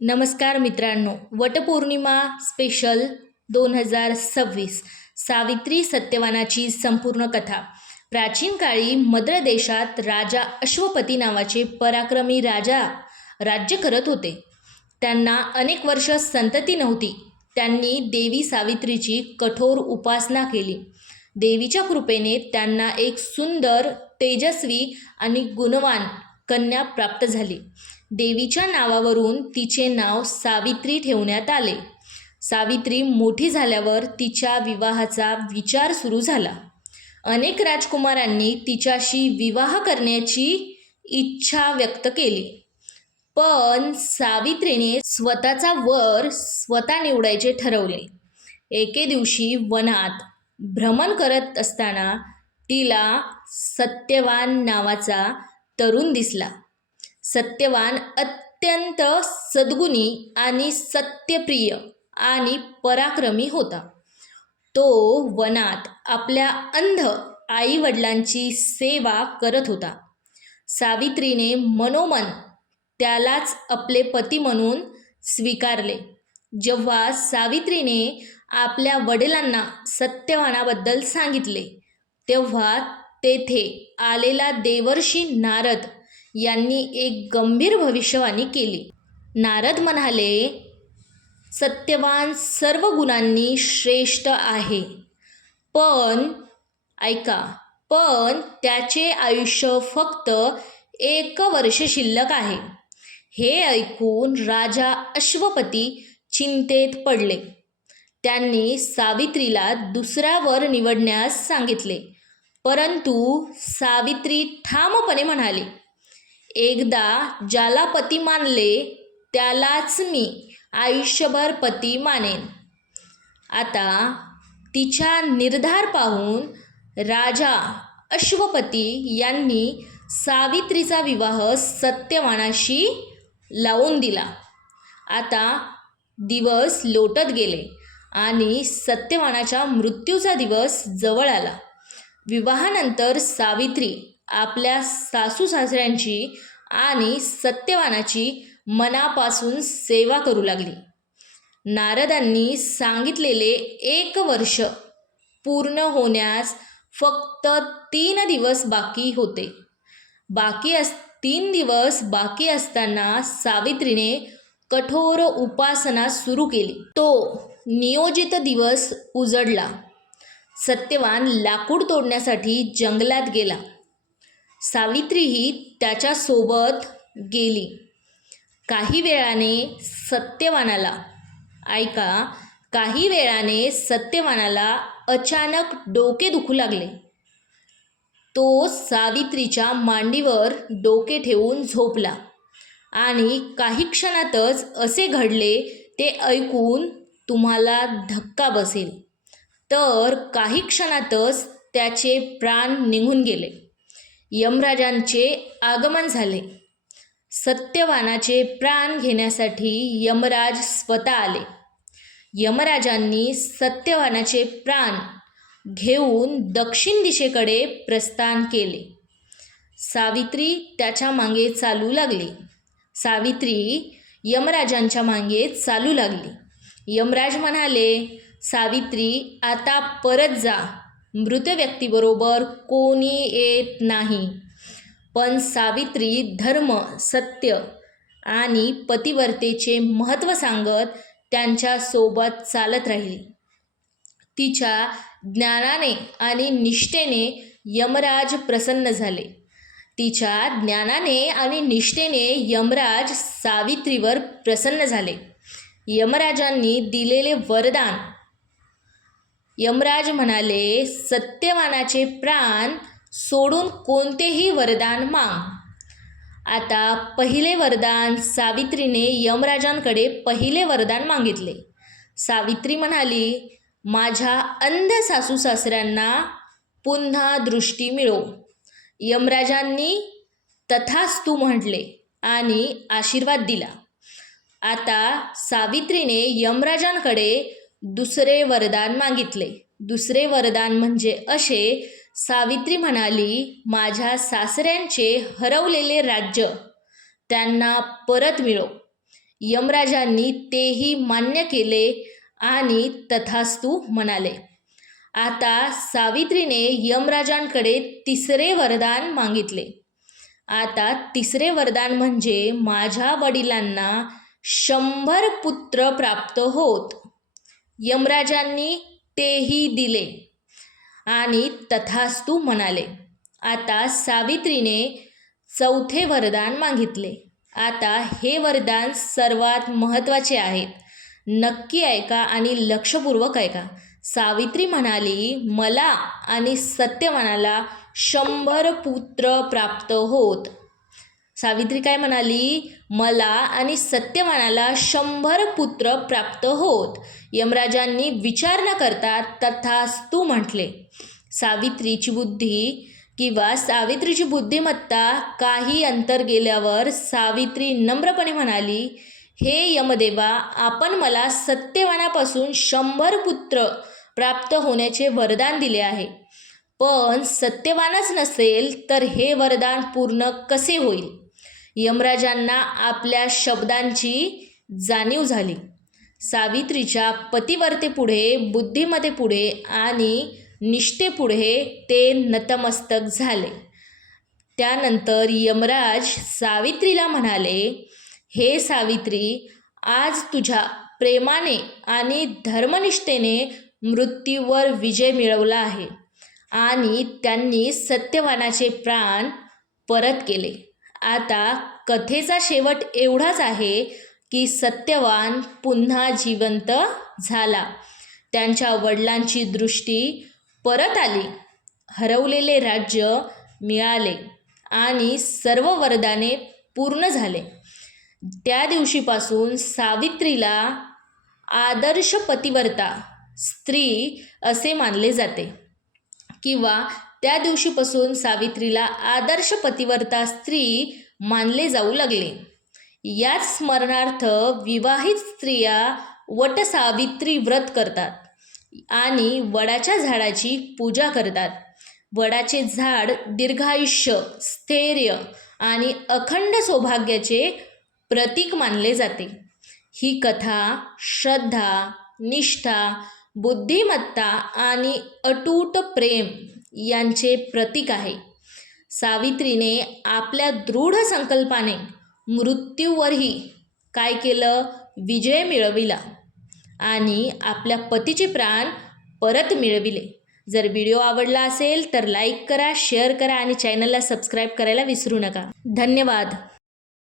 नमस्कार मित्रांनो, वटपौर्णिमा स्पेशल 2026 सावित्री सत्यवानाची संपूर्ण कथा. प्राचीन काळी मद्र देशात राजा अश्वपती नावाचे पराक्रमी राजा राज्य करत होते. त्यांना अनेक वर्ष संतती नव्हती. त्यांनी देवी सावित्रीची कठोर उपासना केली. देवीच्या कृपेने त्यांना एक सुंदर, तेजस्वी आणि गुणवान कन्या प्राप्त झाली. देवीच्या नावावरून तिचे नाव सावित्री ठेवण्यात आले. सावित्री मोठी झाल्यावर तिच्या विवाहाचा विचार सुरू झाला. अनेक राजकुमारांनी तिच्याशी विवाह करण्याची इच्छा व्यक्त केली, पण सावित्रीने स्वतःचा वर स्वतः निवडायचे ठरवले. एके दिवशी वनात भ्रमण करत असताना तिला सत्यवान नावाचा तरुण दिसला. सत्यवान अत्यंत सद्गुणी आणि सत्यप्रिय आणि पराक्रमी होता. तो वनात आपल्या अंध आई वडिलांची सेवा करत होता. सावित्रीने मनोमन त्यालाच आपले पती म्हणून स्वीकारले. जेव्हा सावित्रीने आपल्या वडिलांना सत्यवानाबद्दल सांगितले, तेव्हा तेथे आलेला देवर्षी नारद यांनी एक गंभीर भविष्यवाणी केली. नारद म्हणाले, सत्यवान सर्व गुणांनी श्रेष्ठ आहे, पण त्याचे आयुष्य फक्त 1 वर्ष शिल्लक आहे. हे ऐकून राजा अश्वपती चिंतेत पडले. त्यांनी सावित्रीला दुसरा वर निवडण्यास सांगितले, परंतु सावित्री ठामपणे म्हणाली, एकदा ज्याला पती मानले त्यालाच मी आयुष्यभर पती मानेन. आता तिचा निर्धार पाहून राजा अश्वपती यांनी सावित्रीचा विवाह सत्यवानाशी लावून दिला. आता दिवस लोटत गेले आणि सत्यवानाच्या मृत्यूचा दिवस जवळ आला. विवाहानंतर सावित्री आपल्या सासू सासऱ्यांची आणि सत्यवानाची मनापासून सेवा करू लागली. नारदांनी सांगितलेले 1 वर्ष पूर्ण होण्यास फक्त 3 दिवस बाकी होते. 3 दिवस बाकी असताना सावित्रीने कठोर उपासना सुरू केली. तो नियोजित दिवस उजडला. सत्यवान लाकूड तोडण्यासाठी जंगलात गेला. सावित्रीही त्याच्यासोबत गेली. काही वेळाने सत्यवानाला अचानक डोके दुखू लागले. तो सावित्रीच्या मांडीवर डोके ठेवून झोपला आणि काही क्षणातच असे घडले ते ऐकून तुम्हाला धक्का बसेल. तर काही क्षणातच त्याचे प्राण निघून गेले. यमराजांचे आगमन झाले. सत्यवानाचे प्राण घेण्यासाठी यमराज स्वतः आले. यमराजांनी सत्यवानाचे प्राण घेऊन दक्षिण दिशेकडे प्रस्थान केले. सावित्री त्याच्या मागे चालू लागली. यमराजांच्या मागे चालू लागली. यमराज म्हणाले, सावित्री आता परत जा. मृत व्यक्तीबरोबर कोणी येत नाही. पण सावित्री धर्म, सत्य आणि पतिव्रतेचे महत्त्व सांगत त्यांच्यासोबत चालत राहिली. तिच्या ज्ञानाने आणि निष्ठेने यमराज प्रसन्न झाले. यमराज सावित्रीवर प्रसन्न झाले. यमराजांनी दिलेले वरदान. यमराज म्हणाले, सत्यवानाचे प्राण सोडून कोणतेही वरदान माग. आता पहिले वरदान. सावित्रीने यमराजांकडे पहिले वरदान मागितले. सावित्री म्हणाली, माझ्या अंध सासू सासऱ्यांना पुन्हा दृष्टी मिळो. यमराजांनी तथास्तु म्हटले आणि आशीर्वाद दिला. आता सावित्रीने यमराजांकडे दुसरे वरदान मागितले. दुसरे वरदान म्हणजे असे. सावित्री म्हणाली, माझ्या सासऱ्यांचे हरवलेले राज्य त्यांना परत मिळो. यमराजांनी तेही मान्य केले आणि तथास्तु म्हणाले. आता सावित्रीने यमराजांकडे तिसरे वरदान मागितले. आता तिसरे वरदान म्हणजे माझ्या वडिलांना 100 पुत्र प्राप्त होत. यमराजांनी तेही दिले आणि तथास्तु म्हणाले. आता सावित्रीने चौथे वरदान मागितले. आता हे वरदान सर्वात महत्त्वाचे आहे. नक्की ऐका आणि लक्षपूर्वक ऐका. सावित्री म्हणाली, मला आणि सत्यवानाला 100 पुत्र प्राप्त होत. सावित्री काय म्हणाली? मला आणि सत्यवानाला 100 पुत्र प्राप्त होत. यमराजांनी विचार न करता तथास्तु म्हटले. सावित्रीची बुद्धी किंवा सावित्रीची बुद्धिमत्ता काही अंतर गेल्यावर सावित्री नम्रपणे म्हणाली, हे यमदेवा, आपण मला सत्यवानापासून 100 पुत्र प्राप्त होण्याचे वरदान दिले आहे, पण सत्यवानच नसेल तर हे वरदान पूर्ण कसे होईल? यमराजांना आपल्या शब्दांची जाणीव झाली. सावित्रीच्या पतिव्रतेपुढे, बुद्धिमत्तेपुढे आणि निष्ठेपुढे ते नतमस्तक झाले. त्यानंतर यमराज सावित्रीला म्हणाले, हे सावित्री, आज तुझ्या प्रेमाने आणि धर्मनिष्ठेने मृत्यूवर विजय मिळवला आहे. आणि त्यांनी सत्यवानाचे प्राण परत केले. आता कथेचा शेवट एवढाच आहे की सत्यवान पुन्हा जिवंत झाला. त्यांच्या वडिलांची दृष्टी परत आली, हरवलेले राज्य मिळाले आणि सर्व वरदाने पूर्ण झाले. त्या दिवशीपासून सावित्रीला आदर्श पतिव्रता स्त्री असे मानले जाते, किंवा त्या दिवशीपासून सावित्रीला आदर्श पतिव्रता स्त्री मानले जाऊ लागले. याच स्मरणार्थ विवाहित स्त्रिया वटसावित्री व्रत करतात आणि वडाच्या झाडाची पूजा करतात. वडाचे झाड दीर्घायुष्य, स्थैर्य आणि अखंड सौभाग्याचे प्रतीक मानले जाते. ही कथा श्रद्धा, निष्ठा, बुद्धिमत्ता आणि अतूट प्रेम यांचे प्रतीक आहे. सावित्रीने आपल्या दृढ संकल्पाने मृत्यूवरही काय केलं? विजय मिळविला आणि आपल्या पतीचे प्राण परत मिळविले. जर व्हिडिओ आवडला असेल तर लाईक करा, शेअर करा आणि चॅनलला सबस्क्राईब करायला विसरू नका. धन्यवाद.